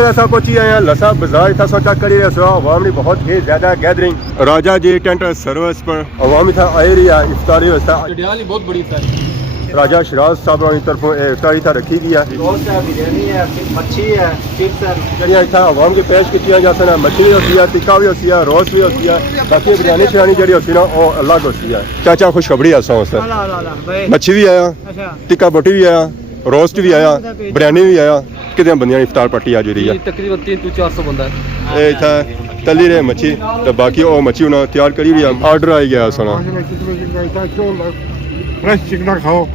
ऐसा पहुंची आए लसा बाजार था सोचा करी अवाम ने बहुत ही ज्यादा गैदरिंग राजा जी टेंट सर्विस पर अवाम था आई रही है इफ्तारी व्यवस्था बहुत बड़ी इफ्तारी राजा शिराज साहब की तरफों इफ्तारी था रखी गई है बिरयानी है मच्छी है चिप्स है जड़ियाँ इतना अवाम की पेश की जाती है मछली होती है टिक्का भी होती है रोस्ट भी होती है बाकी बिरयानी शिरयानी जी होती है ना वो अलग होती है चाचा खुशखबरी है मच्छी भी आया टिक्का बोटी भी आया रोस्ट भी आया बिरयानी भी आया कितने बंदियां इफ्तार पार्टी आज हो रही है तकरीबन 300-400 बंदा ये इतना तली रहे मच्छी तो बाकी वो मच्छी उन्हें तैयार करी हुई है ऑर्डर आई गया सोना फ्रेश चिकना खाओ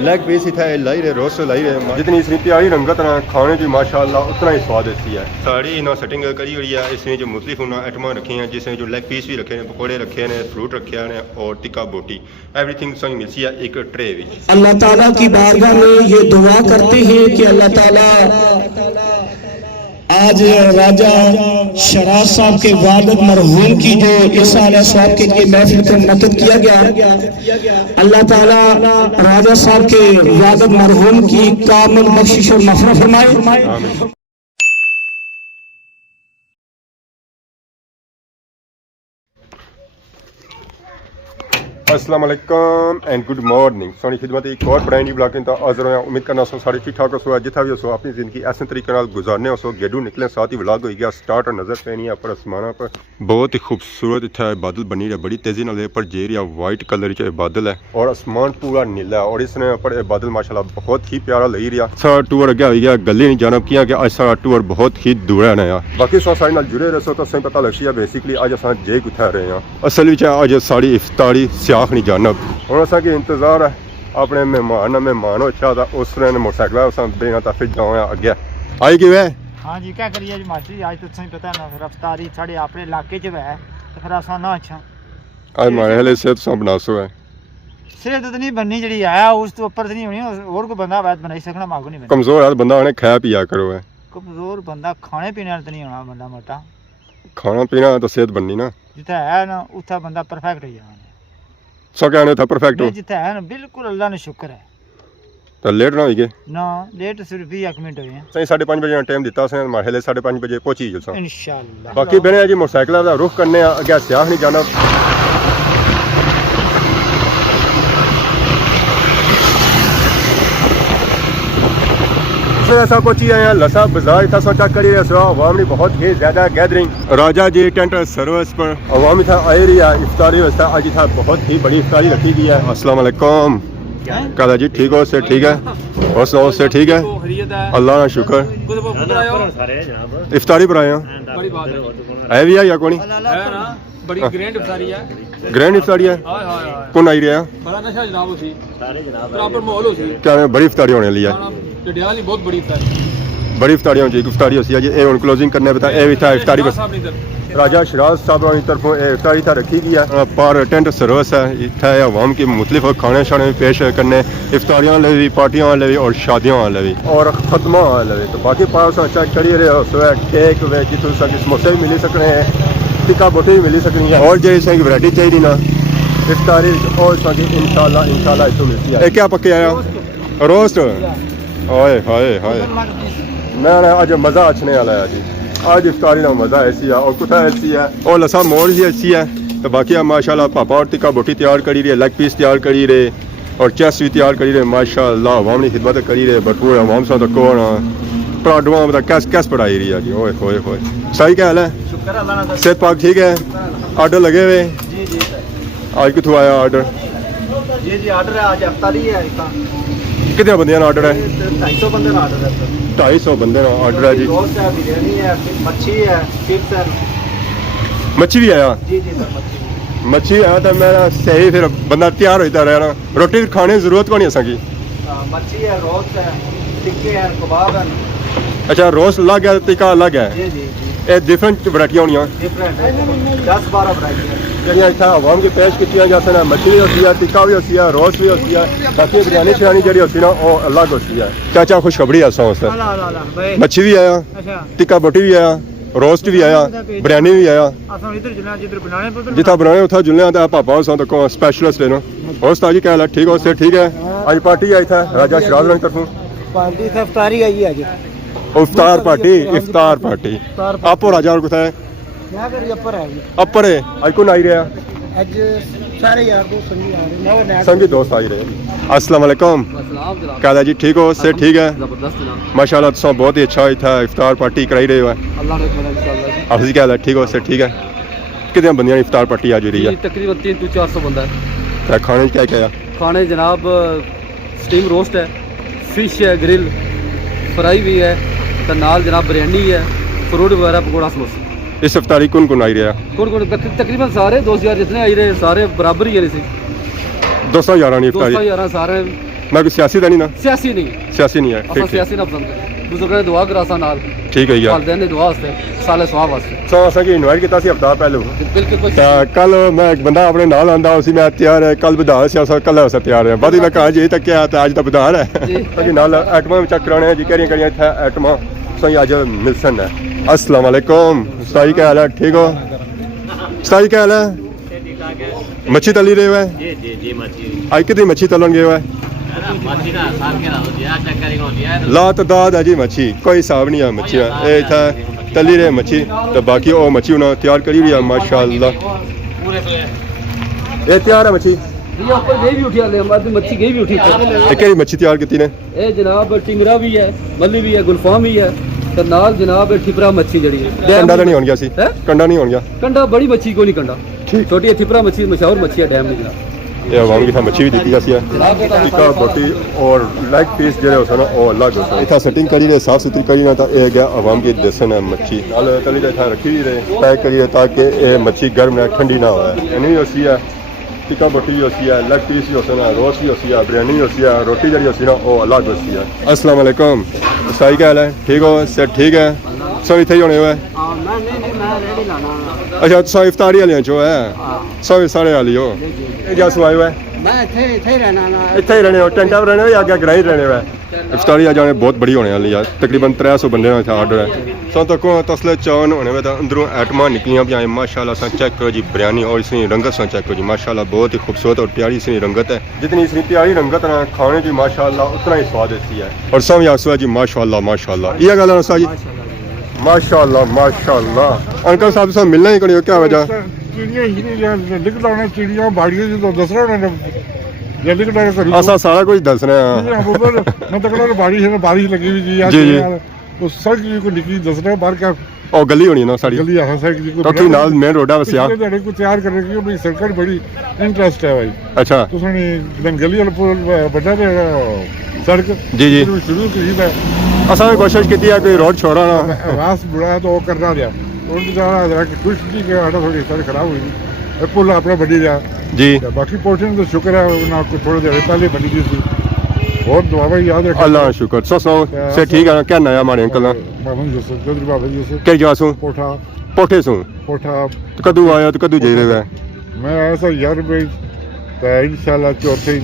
लेग पीस ही था लाई रहे रोस्ट लाई रहे जितनी इसकी प्यारी रंगत ना खाने की माशाल्लाह उतना ही स्वाद देती है सारी इन्होंने सेटिंग करी हुई है इसमें जो मुख्तलिफ आइटम रखी हैं जिसमें जो लेग पीस भी रखे हैं पकौड़े रखे हैं फ्रूट रखे हैं और टिक्का बोटी एवरीथिंग संग मिलती है एक ट्रे भी। अल्लाह ताला की बारगाह में ये दुआ करते हैं कि अल्लाह ताला आज राजा शराज साहब के वालिद मरहूम की जो इसाले स्वाब के लिए महफिल को मुनक्किद किया गया अल्लाह ताला राजा साहब के वालिद मरहूम की कामिल बख्शिश और मग़फ़िरत फरमाए। अस्सलाम वालेकुम एंड गुड मॉर्निंग सोनी खिदमत एक और ब्रांड ब्लॉग तो हाजिर हो उम्मीद करना सो सारे ठीक ठाक हो जितना भी हो अपनी ज़िंदगी ऐसे तरीके नाल गुजारने हो गेडू निकले साथ ही व्लॉग हो गया स्टार्ट और नज़र पैनी है पर आसमाना पर बहुत ही खूबसूरत इतना बादल बनी रहा बड़ी तेज़ी नाल पर जे रहा वाइट कलर च बादल है और आसमान पूरा नीला है और इसने पर बादल माशाल्लाह बहुत ही प्यारा लगी रहा सारा टूर अगे हो गया गली नहीं जानब किया कि अज सारा टूर बहुत ही दूर है नया बाकी सो सारे नाल जुड़े रहो तो सही पता लग सी बेसिकली अज अस जे कुछ रहे हैं असल में अज साड़ी इफ्तारी नहीं जानब और असा के इंतजार है अपने मेहमान हो था उस मोटरसाइकिल देना तो फिर जाओ अगे आई कि वह हाँ जी क्या करिए जी मास्टर जी आज तो सही पता ना रफ्तारी साढ़े अपने इलाके च वह तो फिर असा ना अच्छा आज मारे हले सेहत सब बनासो है सेहत तो नहीं बननी जी आया उस तो ऊपर से नहीं होनी और कोई बंदा वैद बनाई सकना मांगो नहीं कमजोर है बंदा उन्हें खाया पिया करो है कमजोर बंदा खाने पीने तो नहीं होना बंदा मोटा खाना पीना तो सेहत बननी ना जितना है ना उतना बंदा परफेक्ट हो जाना सो क्या था परफेक्ट हो जितना है ना बिल्कुल अल्लाह ने शुक्र है तो लेट ना होइए ना लेट सिर्फ 1 मिनट हुए हैं सही 5:30 बजे टाइम दिता से मारे 5:30 बजे पहुंची जलसा इंशाल्लाह बाकी बने जी मोटरसाइकिल का रुख करने अगे सियाह नहीं जाना ऐसा पहुंची आए लसा बाजार था सोचा करी अवाम ने बहुत ही ज्यादा गैदरिंग राजा जी टेंट सर्विस पर अवाम था आई रही है इफ्तारी व्यवस्था आज था बहुत ही बड़ी इफ्तारी रखी गई है। अस्सलाम वालेकुम काला जी ठीक हो से ठीक है और सुनाओ से ठीक है अल्लाह ना शुक्र इफ्तारी पर आए है भी है या कोनी बड़ी ग्रैंड इफ्तारी है ग्रैंड इफ्तारी है कौन आई रहा बड़ा नशा जनाब होसी बराबर माहौल होसी क्या बड़ी इफ्तारी होने लिया जडियाली बहुत बड़ी इफ्तारी बड़ी इफ्तारी होनी चाहिए इफ्तारी होती है जी ये हुन क्लोजिंग करने बता ए भी था इफ्तारी बस राजा शिराज साहब की तरफों इफ्तारी था रखी गई है पर टेंट सर्विस है इतना अवाम की मुख्तलिफ खाने शाने भी पेश करने इफ्तारियाँ वाले भी पार्टियाँ वाले भी और शादियों वाले भी और खत्मा वाले भी तो बाकी पास चेक करिए रहे केक वे जितने समोसे भी मिली सकने हैं टिक्का बोटी भी मिली सकनी है और जो इसकी वैरायटी चाहिए ना इफ्तारी और इंशाल्लाह इतो मिलती है क्या पक्के आया रोस्ट हाय हाय हाय ना आज मज़ा अच्छने वाला है जी आज इफ्तारी ना मज़ा ऐसी है और कुछ ऐसी है और लसा मोड़ भी अच्छी है तो बाकी माशाल्लाह पापा और टिक्का बोटी तैयार करी रहे लेग पीस तैयार करी रहे और चेस्ट भी तैयार करी रहे माशाल्लाह अवाम की खिदमत करी रहे भरपूर अवाम सा तो कौन पराठुआ मतलब कैस पढ़ाई रही है जी ओए होए होए सही क्या हाल है सेहत पाक ठीक है ऑर्डर लगे हुए आज कितों आया ऑर्डर जी ऑर्डर है आज इफ्तारी है कितने बंदे का ऑर्डर है 250 बंदे का ऑर्डर है 250 बंदे का ऑर्डर है जी रोस्ट है बिरयानी है मच्छी है चिप्स है मच्छी भी आया जी सर मच्छी आया तो मेरा सही फिर बंदा तैयार होता रहा ना रोटी खाने की जरूरत को नहीं असा की मच्छी है रोस्ट है टिक्के है कबाब है अच्छा रोस्ट अलग है टिक्का अलग है जी जी ये डिफरेंट वैरायटियां होनी डिफरेंट है 10-12 वैरायटी है जड़ियाँ इतना अवाम की पेश की जाती है मछली होती है टिक्का भी होती है रोस्ट भी होती है बाकी बिरयानी शिरयानी जी होती है ना वो अलग होती है चाचा खुशखबरी है सौ मच्छी भी आया टिक्का बोटी भी आया रोस्ट भी आया बिरयानी भी आया जितना बनाने उतना जुलने आता पापा तो स्पेशलिस्ट है ना और उस्ताद जी क्या हाल है ठीक हो से ठीक है आज पार्टी आई था राजा शिराज की तरफों पार्टी इफ्तारी आई है इफ्तार पार्टी आप हो राजा और कुछ है ਮੈਂ ਫਿਰ ਉੱਪਰ ਹੈ ਜੀ अपर है आज कौन आई रहा ਅੱਜ ਸਾਰੇ ਯਾਰ ਦੋਸਤ ਸੰਗੀ ਆ ਰਹੇ ਨਵੇਂ ਨੈਟ संगी दोस्त आई रहे अस्सलाम वालेकुम क्या हाल है जी ठीक हो से ठीक है जबरदस्त जनाब माशाल्लाह तुम बहुत ही अच्छा था इफ्तार पार्टी कराई रहे हो अल्लाह ने बड़ा इंशाल्लाह आप जी क्या हाल है ठीक हो से ठीक है कितने बंदियां इफ्तार पार्टी आज हो रही है जी तकरीबन 300 to 400 बंदा है तो खाने में क्या क्या है खाने जनाब स्टीम रोस्ट है फिश है ग्रिल फ्राई भी है तो नाल जनाब बिरयानी है फ्रूट वगैरह पकौड़ा समोसा इस इफ्तारी कौन आई रहा कौन तकरीबन सारे दोस्त यार जितने आई रहे सारे बराबर ही है इसी दोस्तों यारा नहीं दोस्त इफ्तारी यार सारे मैं कोई सियासी तो नहीं ना सियासी नहीं सियासी नहीं है असा ठीक ठीक सियासी ना पसंद है बुजुर्गों ने दुआ करासा नाल ठीक है यार वालिदैन ने दुआ वास्ते साले सवाब वास्ते सो असा की इनवाइट किया सी हफ्ता पहले बिल्कुल कोई कल मैं एक बंदा अपने नाल आंदा उसी मैं तैयार है कल बधार से कल से तैयार है बाद मैं कहा जी तक क्या आज तो बधार है जी। जी नाल आइटमां चेक कराने जी करियां इत्थे आइटमां सही आज मिलसन है अस्सलाम वालेकुम सही क्या हाल है ठीक हो सही क्या हाल है मच्छी तली रहे हुए ਜੀ ਮੱਛੀ आज कितनी मच्छी तलन गए हुए ਮੱਛੀ ਦਾ ਸਾਰ ਕੇ ਨਾ ਹੁੰਦੀ ਆ ਚੱਕਰੀ ਹੁੰਦੀ ਆ ला तादाद है जी मच्छी कोई हिसाब नहीं है मच्छी ये इतना तली रहे मच्छी तो बाकी वो मच्छी उन्होंने तैयार करी रही है माशाल्लाह ਪੂਰੇ ਤੋਂ ये तैयार है मच्छी ये ऊपर गई भी उठी वाले हमारी मच्छी गई भी उठी ये केड़ी मच्छी तैयार की ने ਇਹ ਜਨਾਬ टिंगरा भी है मल्ली भी है गुलफाम भी है ਤੇ ਨਾਲ ਜਨਾਬ ਠਿਪਰਾ ਮੱਛੀ ਜਿਹੜੀ ਹੈ कंडा तो नहीं होन गया सी हैं? कंडा नहीं होन गया ਕੰਡਾ ਬੜੀ ਮੱਛੀ ਕੋਈ ਨਹੀਂ ਕੰਡਾ ठीक ਛੋਟੀ ਠਿਪਰਾ ਮੱਛੀ ਮਸ਼ਹੂਰ ਮੱਛੀ ਹੈ ਡੈਮ ਦੀ ਜਨਾਬ ये आवाम की मच्छी भी दी जाती है टिक्का बोटी और लेग पीस जो होता है ना वो अलग होता है इतना सेटिंग करी रहे साफ सुथरी करी ना तो ये गया आवाम की दसन है मच्छी नाल तली इतना रखी भी रहे पैक करिए ताकि ये मच्छी गर्म ना ठंडी ना हो इन्हीं होती है टिक्का बोटी भी होती है लेग पीस भी होता है रोस्ट भी होती है बिरयानी भी होती है रोटी जी होती है ना वो अलग होती है अस्सलाम वालेकुम सही क्या हाल है ठीक हो सेट ठीक है सब इतने ही होने हुए ਹਾਂ ਮੈਂ ਨਹੀਂ ਮੈਂ ਰੈਡੀ ਲਾਣਾ अच्छा सौ इफ्तारी वाले जो है सौ सारे वाली हो क्या सुआए हुए ਮੈਂ ਇੱਥੇ ਹੀ ਰਹਿਣਾ ਨਾ ਇੱਥੇ ਹੀ रहने हो टेंटा में रहने हो या आगे ग्राई रहने हो इफ्तारी आज जाने बहुत बड़ी होने वाली यार तकरीबन 300 बंदे का ऑर्डर है सो तक तसले चौन होने में अंदरों आइटमां निकलियां भी आए माशाल्लाह सा चेक करो जी बिरयानी और इसकी रंगत सा चेक करो जी माशाल्लाह बहुत ही खूबसूरत और प्यारी इसकी रंगत है जितनी इसकी प्यारी रंगत ना खाने की माशाल्लाह उतना ही स्वाद इसकी है और सब यासुआ जी माशाल्लाह माशाल्लाह ये गल है जी माशाल्लाह माशाल्लाह अंकल साहब से मिलना ही करियो क्या वजह चिड़िया ही निकलना चिड़िया बाड़ियों से तो दस रहा जल्दी कटा करी असा सारा कुछ दस रहे हैं मैं तक बारिश है बारिश लगी हुई जी जी, जी। यार उस सड़क जी को निकली दस रहा बाहर क्या और गली होनी ना साड़ी गली यहाँ सड़क जी को तो ठीक नाल मेन रोड है बस यार पिछले को तैयार करने की भाई सरकार बड़ी इंटरेस्ट है भाई अच्छा तो सुनी गली वाला पुल बड़ा सड़क जी, जी। शुरू की था असा कोशिश की है कोई रोड छोड़ा ना रास बुरा तो वो करना रहा और बेचारा जरा कुछ नहीं के आटा थोड़ी सारी खराब हुई पुल अपना बड़ी रहा जी बाकी पोर्शन तो शुक्र है ना कुछ थोड़ी देर पहले बनी दी थी बहुत दुआ भाई याद रखना अल्लाह का शुक्र सो से ठीक है ना क्या नया हमारे अंकल ना मोहम्मद यूसुफ चौधरी बाबा जी से कई जा सू कोठा पोठे सू कोठा तो कदू आया तो कदू जाई रहे मैं आया था यार भाई तो इंशाल्लाह चौथे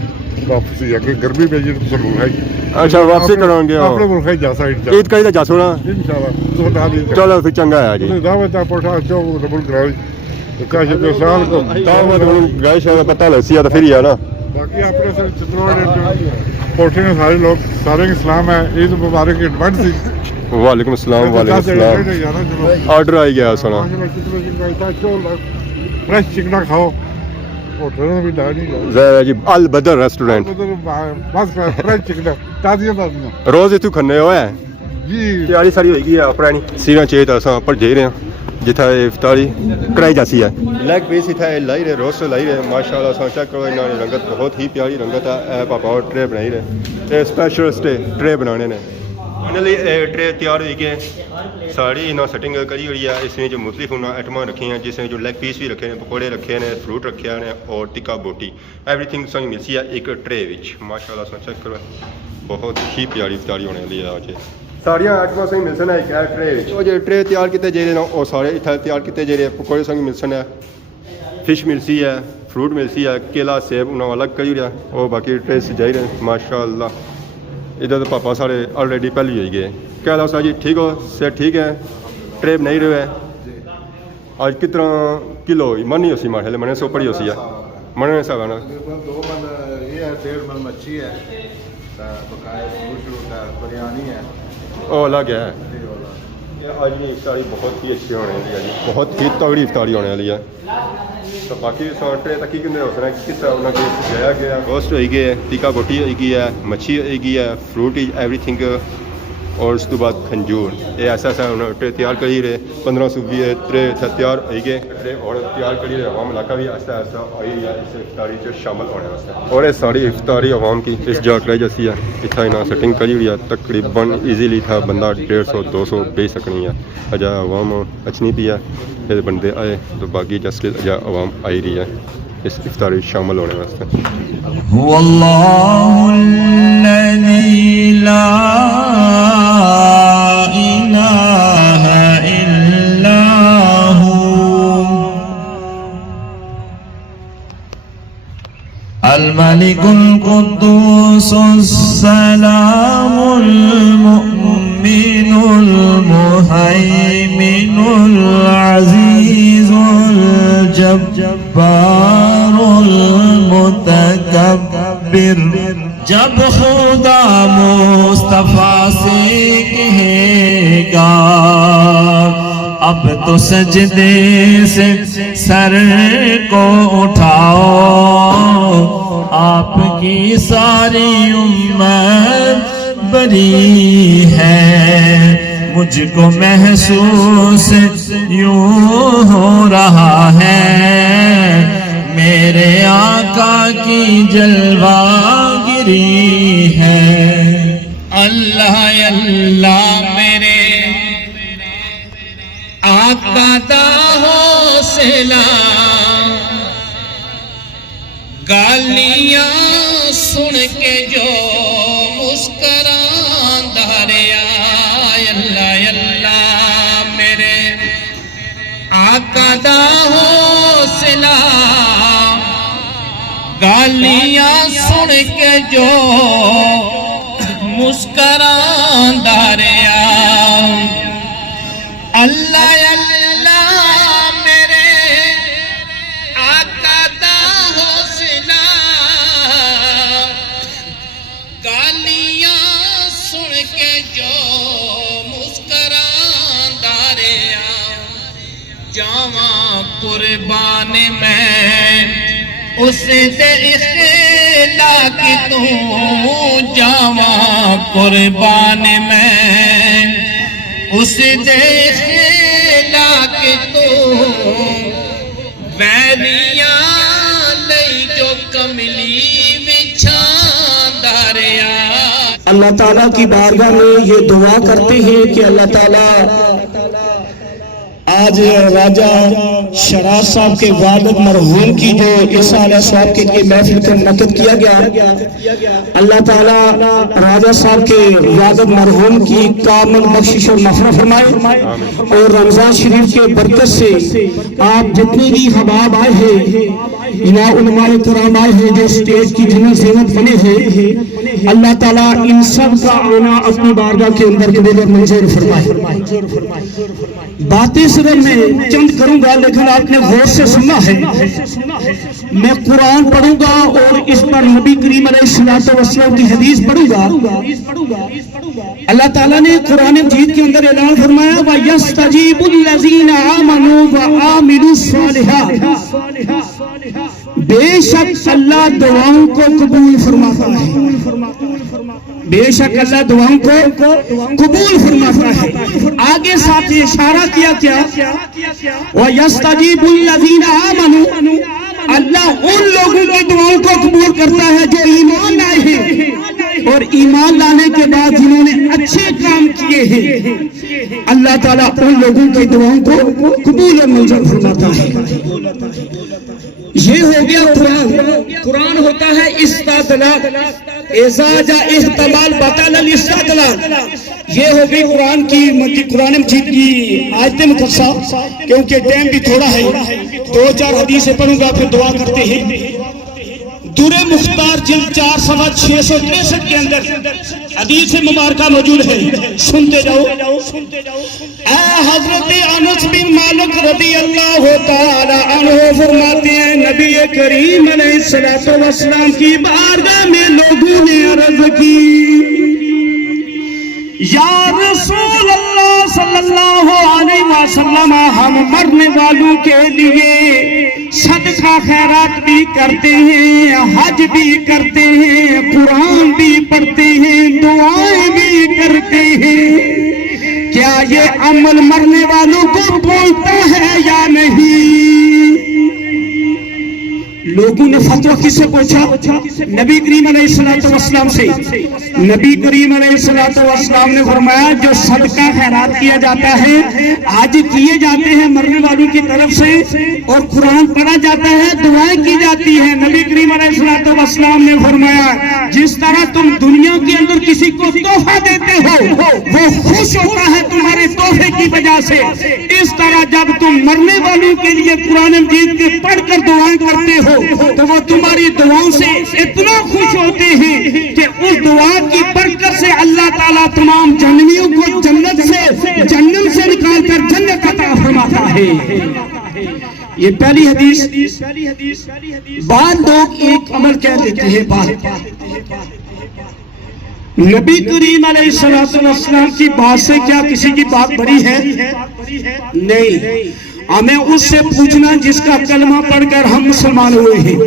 वापसी है कि गर्मी में जी जरूर है अच्छा वापसी करांगे अपने मुल्क है जा साइड जा ईद का ही जा सो ना इंशाल्लाह तो ना दी चलो फिर चंगा है जी दावत पोठा चो डबल कराई तो काश तो साल को दावत गए शायद पता लग सी तो फिर ही है ना बाकी अपने सर चित्रोड़ कोठे में सारे लोग सारे के सलाम है ईद मुबारक की एडवांस थी वालेकुम अस्सलाम वालेकुम अस्सलाम ऑर्डर आ गया सुना फ्रेश चिकना खाओ होटल में भी डाली जरा जी अल बदर रेस्टोरेंट बस फ्रेश चिकना ताज़ियां रोज इतू खन्ने हो है जी ਤਿਆਰੀ ਸਾਰੀ ਹੋਈ ਗਈ ਆ ਪੁਰਾਣੀ ਸੀਰਾਂ ਚੇਤ ਅਸਾਂ ਪਰ ਜੇ ਰਹੇ ਹਾਂ ਜਿੱਥੇ ਇਫਤਾਰੀ ਕਰਾਈ ਜਾਂਦੀ ਹੈ ਲੈਗ ਪੀਸ ਇਥੇ ਲਾਈ ਰਹੇ ਰੋਸ ਲਾਈ ਰਹੇ ਮਾਸ਼ਾਅੱਲਾ ਅਸਾਂ ਚੈੱਕ ਕਰੋ ਇਹਨਾਂ ਦੀ ਰੰਗਤ ਬਹੁਤ ਹੀ ਪਿਆਰੀ ਰੰਗਤ ਹੈ ਇਹ ਪਾਪਾ ਉਹ ਟਰੇ ਬਣਾਈ ਰਹੇ ਇਹ ਸਪੈਸ਼ਲ ਟਰੇ ਬਣਾਉਣੇ ਨੇ फाइनली ट्रे तैयार हुई गए सारी इन्होंने सेटिंग करी हुई है इसमें जो मुख्तलिफ उन्होंने आइटम रखी हैं जिसमें जो लेग पीस भी रखे हैं पकौड़े रखे हैं फ्रूट रखे हैं और टिक्का बोटी एवरीथिंग सारी मिलती है एक ट्रे विच माशाल्लाह सा चेक करो बहुत ही प्यारी इफ्तारी होने वाली है आज सारिया आइटम सही मिल सकना एक ट्रे वो जो ट्रे तैयार किए जा रहे हैं वो सारे इतना तैयार किए जा रहे हैं पकौड़े संग मिल सकना फिश मिलती है फ्रूट मिलती है केला सेब उन्होंने अलग करी रहा और बाकी ट्रे सजाई रहे माशाल्लाह इधर तो पापा सारे ऑलरेडी पहले ही गए क्या हाल है जी ठीक हो से ठीक है ट्रे नहीं रहे आज कितना किलो मन ही उसी माठे मने से ऊपर ही उसी है मने हिसाब है ना 2 मन ये है 1.5 मन मच्छी है बकाया फ्रूट है बिरयानी है وہ الگ ہے. آج کی افطاری بہت ہی اچھی ہونے والی ہے جی, بہت ہی تگڑی افطاری ہونے والی ہے. تو باقی سانٹرے تک کی کہنے ہو سکنا کس طرح انہوں نے جایا گیا. گوشت ہوئی گئی ہے, ٹکا بوٹی ہوئی گئی ہے, مچھی ہوئی گئی ہے, فروٹ ایوری تھنگ, اور اس تو بعد کھنجور. یہ ایسا ایسا انہوں نے تیار کری رہے 15 صوبی ترے تیار ہوئی گئے اور تیار کری رہے. عوام علاقہ بھی ایسا ایسا آئی ہے اس افطاری سے شامل ہونے واسطے. اور یہ ساری افطاری عوام کی اس جگہ کرائی جیسی ہے. اتنا انہیں سیٹنگ کری ہوئی ہے تقریباً ایزیلی تھا بندہ 150-200 بے سکنی ہے. اجا عوام اچنی پی ہے یہ بندے آئے تو باقی جس کے اجا عوام آئی رہی ہے اس افطاری شامل ہونے واسطے. هو الله الذي لا إله إلا هو الملك القدوس السلام المؤمن المهيمن العزيز الجبار المتکبر. جب خدا مصطفیٰ سے کہے گا اب تو سجدے سے سر کو اٹھاؤ, آپ کی ساری امت بری ہے. مجھ کو محسوس یوں ہو رہا ہے میرے آقا کی جلوہ گری ہے. اللہ اللہ میرے آقا دا حوصلہ, گالیاں سن کے جو مسکراندہ رہا. اللہ اللہ میرے آقا دا حوصلہ, گالیاں سن کے جو مسکراندہ رہا. اللہ اللہ میرے آقا دا حوصلہ, گالیاں سن کے جو مسکراندہ رہا. جاواں قربان میں اس دے اخلاق تو, جاواں قربان میں اس دے اخلاق تو, ویلیاں لئی جو کملی بچھاندہ رہا. اللہ تعالیٰ کی بارگاہ میں یہ دعا کرتے ہیں کہ اللہ تعالیٰ آج راجہ شراز صاحب کے والد مرحوم کی جو اس سال ثواب کے لیے محفل کا منعقد کیا گیا, اللہ تعالیٰ راجہ صاحب کے والد مرحوم کی کامل بخشش اور مغفرت فرمائے, اور رمضان شریف کے برکت سے آپ جتنے بھی حباب آئے ہیں یا علماء کرام آئے ہیں جو اسٹیج کی جنہیں زینت بنے ہیں, اللہ تعالیٰ ان سب کا آنا اپنی بارگاہ کے اندر قبول اور منظور فرمائے. باتیں صرف میں چند کروں گا لیکن آپ نے غور سے سنا ہے. میں قرآن پڑھوں گا اور اس پر نبی کریم علیہ السلام کی حدیث پڑھوں گا. اللہ تعالیٰ نے قرآن مجید کے اندر اعلان فرمایا وَيَسْتَجِيبُ الَّذِينَ آمَنُوا وَعَامِلُوا الصَّالِحَاتِ, بے شک اللہ دعاؤں کو قبول فرماتا ہے. بے شک اللہ دعاؤں کو قبول فرماتا ہے. آگے ساتھ اشارہ کیا کیا وَيَسْتَجِيبُ الَّذِينَ آمَنُوا, اللہ ان لوگوں کی دعاؤں کو قبول کرتا ہے جو ایمان لائے ہیں اور ایمان لانے کے بعد جنہوں نے اچھے کام کیے ہیں. اللہ تعالیٰ ان لوگوں کی دعاؤں کو قبول اور منظور فرماتا ہے. یہ ہو گیا قرآن. قرآن ہوتا ہے استدلال, اذا جاء احتمال بطل الاستدلال. یہ ہو گئی قرآن مجید کی آیت مقدسہ. کیونکہ ٹائم بھی تھوڑا ہے 2-4 حدیثیں پڑھوں گا پھر دعا کرتے ہیں. در مختار جلد 4 صفحہ 663 کے اندر حدیث مبارکہ موجود ہے, سنتے جاؤ. اے حضرت انس بن مالک رضی اللہ تعالی عنہ فرماتے ہیں نبی کریم علیہ السلام کی بارگاہ میں لوگوں نے عرض کی یا رسول اللہ صلی اللہ علیہ وسلم ہم مرنے والوں کے لیے صدقہ خیرات بھی کرتے ہیں، حج بھی کرتے ہیں، قرآن بھی پڑھتے ہیں، دعائیں بھی کرتے ہیں، کیا یہ عمل مرنے والوں کو پہنچتا ہے یا نہیں؟ لوگوں نے فتویٰ کس سے پوچھا؟ نبی کریم علیہ السلام سے۔ نبی کریم علیہ السلام نے فرمایا جو صدقہ خیرات کیا جاتا ہے، آج کیے جاتے ہیں مرنے والوں کی طرف سے، اور قرآن پڑھا جاتا ہے، دعائیں کی جاتی ہیں، نبی کریم علیہ السلام نے فرمایا جس طرح تم دنیا کے اندر کسی کو تحفہ دیتے ہو وہ خوش ہوتا ہے تمہارے تحفے کی وجہ سے، اس طرح جب تم مرنے والوں کے لیے قرآن مجید کے پڑھ کر دعائیں کرتے ہو تو وہ تمہاری دعاؤں سے اتنا خوش ہوتے ہیں کہ اس دعا کی برکت سے اللہ تعالیٰ تمام جہنمیوں کو جہنم سے نکال کر جنت عطا فرماتا ہے۔ یہ پہلی حدیث۔ بعض لوگ ایک عمل کہہ دیتے ہیں، نبی کریم علیہ السلام کی بات سے کیا کسی کی بات بڑی ہے؟ نہیں، ہمیں اس سے پوچھنا جس کا کلمہ پڑھ کر ہم مسلمان ہوئے ہیں۔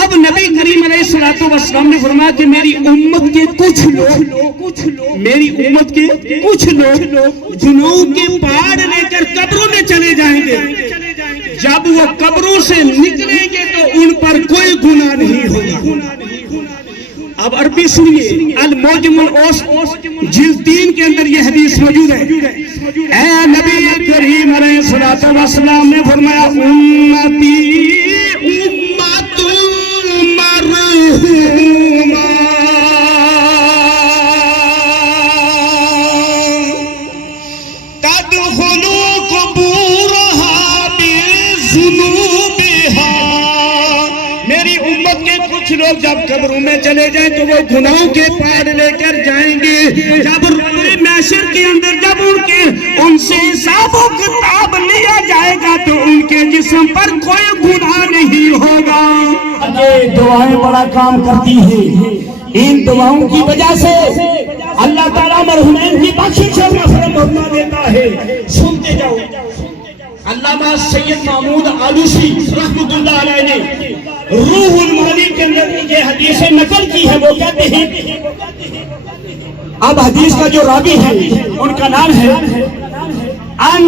اب نبی کریم علیہ السلام نے فرمایا کہ میری امت کے کچھ لوگ گناہوں کے پہاڑ لے کر قبروں میں چلے جائیں گے، جب وہ قبروں سے نکلیں گے تو ان پر کوئی گناہ نہیں ہوگا۔ اب عربی سنیے، المعجم الاوسط جلد 3 کے اندر یہ حدیث موجود ہے۔ اے نبی کریم علیہ السلام نے فرمایا امتی امت مرحومہ تدخل قبورها بذنوبها، میری امت کے کچھ لوگ جب قبروں میں چلے جائیں تو وہ گناہوں کے پہاڑ لے کر جائیں گے، جب محشر کے اندر جب ان سے حساب و کتاب لیا جائے گا تو ان کے جسم پر کوئی گناہ نہیں ہوگا۔ یہ دعائیں بڑا کام کرتی ہیں، ان دعاؤں کی وجہ سے اللہ تعالیٰ مرحومین کی بخشش اور مغفرت فرما دیتا ہے۔ سنتے جاؤ، علامہ سید محمود آلوسی رحمۃ اللہ علیہ نے روح المعانی کے اندر یہ حدیثیں نقل کی ہے، وہ کہتے ہیں، اب حدیث کا جو راوی ہے ان کا نام ہے ان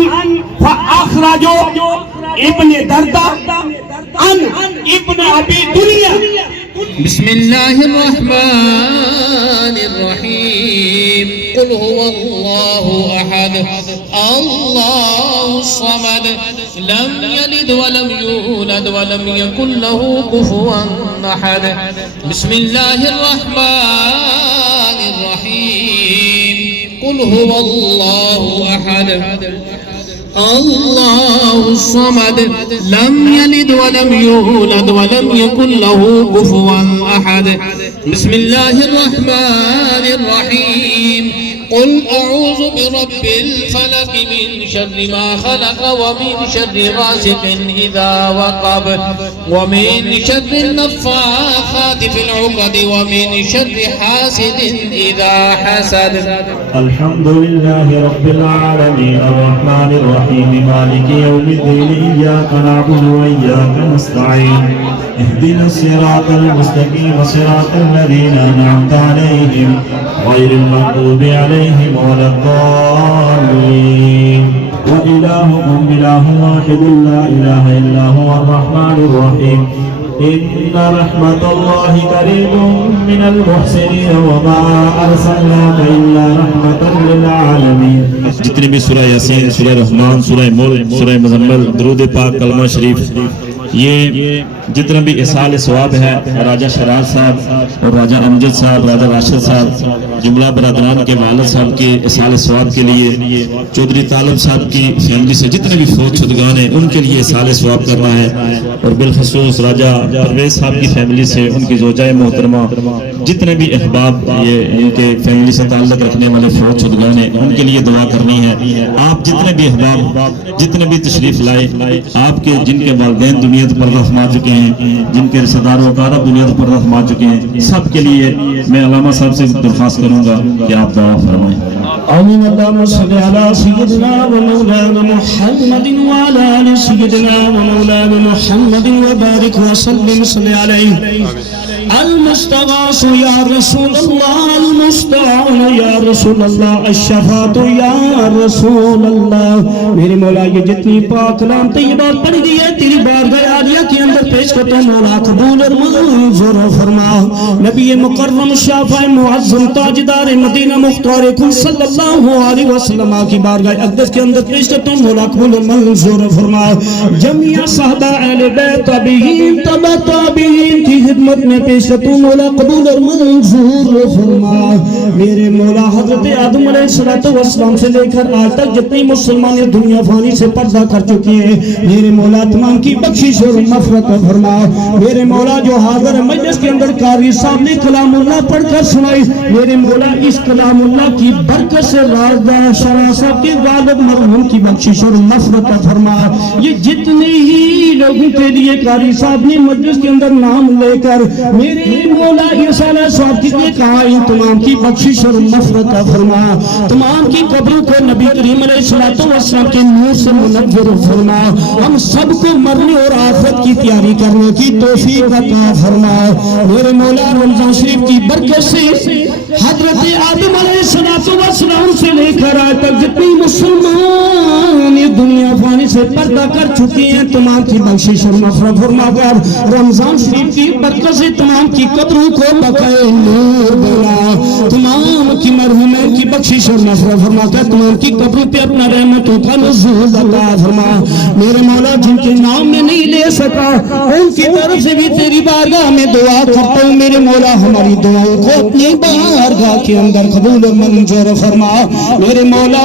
فاخرج ابن دردہ ان ابن ابی دنیا۔ بسم اللہ الرحمن الرحیم قل هو اللہ احد اللہ الصمد لم یلد ولم یولد ولم یکن له کفوا احد۔ بسم اللہ الرحمن الرحیم قل هو اللہ احد اللہ الصمد لم یلد ولم یولد ولم یکن له کفوا احد۔ بسم اللہ الرحمن الرحیم قل اعوذ برب الفلق من شر ما خلق ومن شر غاسق اذا وقب ومن شر النفاثات في العقد ومن شر حاسد اذا حسد۔ الحمد لله رب العالمين الرحمن الرحيم مالك يوم الدين إياك نعبد وإياك نستعين اهدنا الصراط المستقيم صراط الذين أنعمت عليهم غير المغضوب عليهم ولا الضالين وإلهكم إله واحد لا إله إلا هو الرحمن الرحيم إن رحمة الله قريب من المحسنين وما أرسلناك إلا رحمة للعالمين۔ جتنے بھی سورہ یاسین، سورہ رحمان، سورہ ملک، سورہ مزمل، درود پاک، کلمہ شریف، یہ جتنا بھی اصال ثواب ہے راجہ شراز صاحب اور راجہ امجد صاحب، راجہ راشد صاحب، جملہ برادران کے والد صاحب کے اصال ثواب کے لیے، چودھری طالب صاحب کی فیملی سے جتنے بھی فوت شدگان ہیں ان کے لیے اصال ثواب کرنا ہے، اور بالخصوص راجہ پرویز صاحب کی فیملی سے، ان کی زوجہ محترمہ، جتنے بھی احباب یہ ان کے فیملی سے تعلق رکھنے والے فوت شدگان ہیں ان کے لیے دعا کرنی ہے۔ آپ جتنے بھی احباب جتنے بھی تشریف لائے، آپ کے جن کے والدین دنیا پر فرما چکے ہیں चुके हैं, जिनके रिश्तेदारों का अरब दुनिया पर फरमा चुके हैं, सब के लिए मैं अलामा साहब से दरख्वास्त करूंगा कि आप दुआ फरमाएं। आमीन। अल्लाहुम्मा सल्लि अला सय्यिदिना व मौलाना मुहम्मदिन व अला आलि सय्यिदिना व मौलाना मुहम्मदिन व बारिक व सल्लिम अलैहि। अल मुस्तगास या रसूल अल्लाह, अल मुस्तआन या रसूल अल्लाह, अश-शफाअतु या रसूल अल्लाह। मेरे मौला ये जितनी पाक कलाम तैयबात पढ़ी गई है तेरी बारगाह आलिया के अंदर पेश करता हूं, मौला कबूल और मंजूर फरमा। नबी मुकर्रम शाफा मुअज्जम ताजदार मदीना मुख्तार कुल सल्लल्लाहु अलैहि वसल्लम की बारगाह अक़दस के अंदर पेश करता हूं, मौला कबूल और मंजूर फरमा। जमिया साहबा अहले बैत ताबीईन तबा ताबीईन की खिदमत में पेश करता हूं, मौला कबूल और मंजूर फरमा। मेरे मौला हजरत आदम अलैहिस्सलातु वस्सलाम से लेकर आज तक जितनी मुसलमान दुनिया फानी से पर्दा कर चुके हैं, मेरे मौला तमाम की बख्शिश और मग़फ़िरत फरमा। मेरे मौला जो हाज़िर मजलिस के अंदर कारी साहब ने कलामुल्लाह पढ़कर सुनाई, मेरे मौला इस कलामुल्लाह की बरकत से राज़दार शरा साहब के वालिद मरहूम की बख्शिश और मग़फ़िरत फरमा। ये जितने ही लोगों के लिए कारी साहब ने मजलिस के अंदर नाम लेकर मेरे मौला इरसाल साहब किसने कहा, इन तमाम की बख्शिश और मग़फ़िरत फरमा। तमाम की कब्रों को नबी करीम अलैहिस्सलातु वस्सलाम के नूर से मुनव्वर फरमा। हम सबको मरने और आखिरत की तैयारी करने की तौफीक अता फरमा। मेरे मौला रमजान शरीफ की बरकत से हजरत आदम अलैहिस्सलातु वस्सलाम से लेकर आज तक जितनी मुसलमान ये दुनिया फानी से पर्दा कर चुके हैं, तमाम की बख्शिश और मग़फ़िरत फरमा कर रमजान शरीफ की बरकत से तमाम की कब्रों को बकाए नूर बना। तमाम की मरहूमों की बख्शिश और मग़फ़िरत फरमा कर तमाम की कब्रों पे अपना रहमतों का नुज़ूल अता फरमा। मेरे मौला जिनके नाम में नहीं ले सका उनकी तरफ से भी तेरी बारगाह में दुआ करता हूँ, मेरे मौला हमारी दुआओं को अपनी बारगाह के अंदर कबूल और मंजूर फरमा। मेरे मौला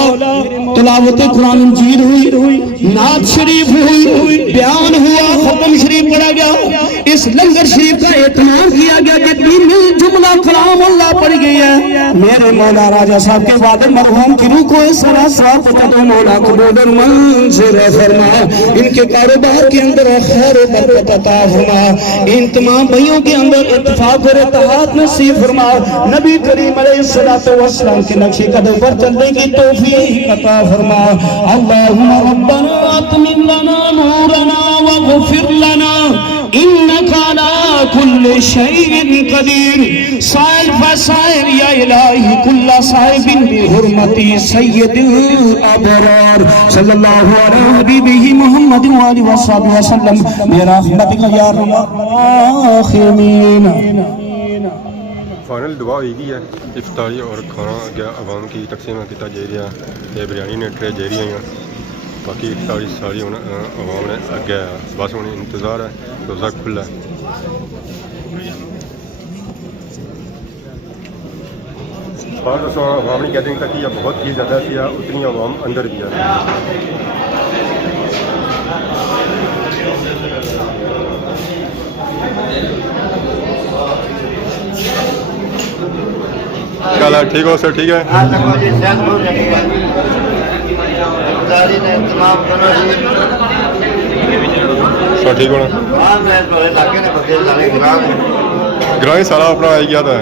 तिलावत कुरान मजीद हुई, नात शरीफ हुई, बयान हुआ, खत्म शरीफ पढ़ा गया, इस लंगर शरीफ का एहतमाम किया गया, जितनी मिल जुमला कलाम अल्लाह पढ़ गई है, मेरे मौला राजा साहब के वालिद मरहूम की रूह को इस तरह साफ पता मौला कबूल और मंजूर फरमा। इनके कारोबार के अंदर खैर और बरकत अता फरमा। इन तमाम भाइयों के अंदर इत्तेफाक और इत्तेहाद नसीब फरमा। नबी करीम अलैहिस्सलातु वस्सलाम के नक्शे कदम पर चलने की तौफीक अता फरमा। अल्लाहुम्मा रब्बना अतमिम लना नूरना वग़फिर लना इन्नका अला कुल्लि शैइन कदीर। साइल फसाइल या इलाही कुल्ला साहिबिन बिहुरमति सय्यदिल अबरार सल्लल्लाहु अलैहि हबीबिही मुहम्मद व आलिहि वसहबिहि वसल्लम बिरहमतिका या राहिमीन। फाइनल दुआ यही है, इफ्तारी और खाना अगर आवाम की तकसीम किया जा रहा है, बिरयानी ने ट्रे जा रही हैं, बाकी इफ्तारी सारी आवाम ने अगे बस हूँ इंतज़ार है, रोज़ा खुला है। बाहर दोस्तों आवाम की गैदरिंग तक या बहुत ही ज़्यादा थी, उतनी आवाम अंदर भी है। क्या है, ठीक हो सर? ठीक है, सर ठीक होना ग्राही सारा अपना आई गया था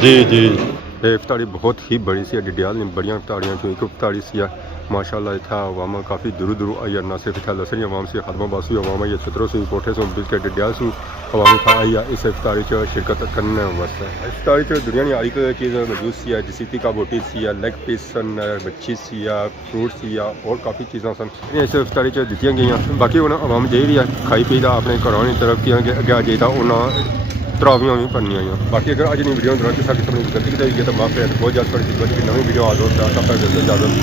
जी जी। इफ्तारी बहुत ही बड़ी सी डिडियाल बड़िया इफ्तारियाँ जो एक इफ्तारी सी माशाल्लाह इतना अवाम काफ़ी दूर दूर आई, ना सिर्फ इतना लसरी अवाम से खदमा बासू अवाम आई, छतरों से कोठे से बिल्कुल डिडियाल से अवाम था आई इस इफ्तारी शिरकत करने वास्ते। इफ्तारी दुनिया की हर एक चीज़ मौजूद सी है, जसीती का बोटी सी है, लेग पीस सन, मच्छी सी है, फ्रूट सी है और काफ़ी चीज़ा सन इस इफ्तारी दी गई। बाकी उन्हें अवाम जी रही है खाई पी अपने घरों की तरफ की अगे जाइए उन्हें तरावियाँ भी भरनिया। बाकी अगर अज वीडियो दौरान किसी किस्म की गलती की तो माफ़ी बहुत ज़्यादा नवी वीडियो आ जाता तब तक इजाज़त